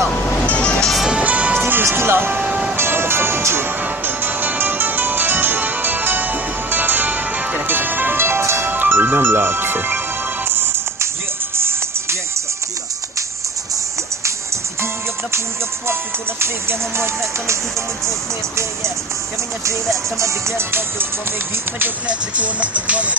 Ja, Stilus killer. Motherfucking Jew. Így nem látszik. Újabb nap, újabb part, mikor a szégen, ha majd megtanul, tudom, hogy volt mértője. Kemény az élet, ameddig lent vagyok, ma még itt vagyok, lehet, hogy holnap meg halok.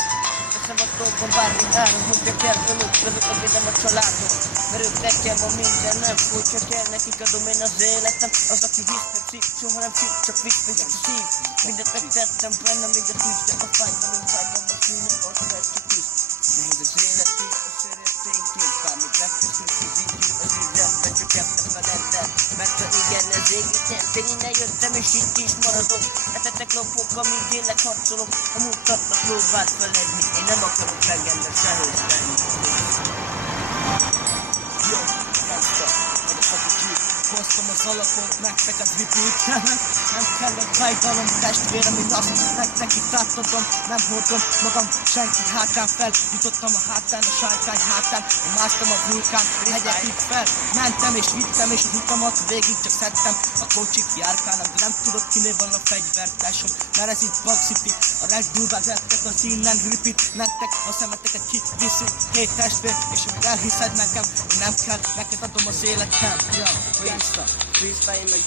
Teszem a dolgom bármi áron, hogy de kell önök, között a védem a családom. Mert ők nekem a minden, nem hogyha kell, nekik adom én az életem. Az, aki hisz, nem szív, soha nem szív, csak visz, mint a szív. Mindent megtettem benne, még a tűz, de a fájdalom, a szűnök, az lehet csak is. Nehéz az életünk, a szereténként, bármit megköszönjük, az így, az így rendben, csak ezt nem feledtem. Mert ha igen, ez égítem, de innen jöttem, és itt is maradok. Etetek lopok, amíg élek, harcolok, a múltatnak próbált feledni. Én nem akarok legenda sehol tenni. Yo, gangsta, motherfucking G. Hoztam az alapot, nektek az repeat. Nem kell a fájdalom, testvérem, mint azt nektek itt átadom. Nem hordom magam senki hátán fel. Jutottam a hátán, a sárkány hátán. Én másztam a vulkán, hegyek itt fel. Mentem és vittem, és az utamat végig csak szedtem. A kocsik járkálnak, de nem tudod kinél van a fegyvertásom. Mert ez itt Bug City, a legdurvább lettek az innen repeat. Nektek a szemeteket kiviszünk, két testvér, és amit elhiszed nekem, nem kell, neked adom az életem. Ja, freestyle meg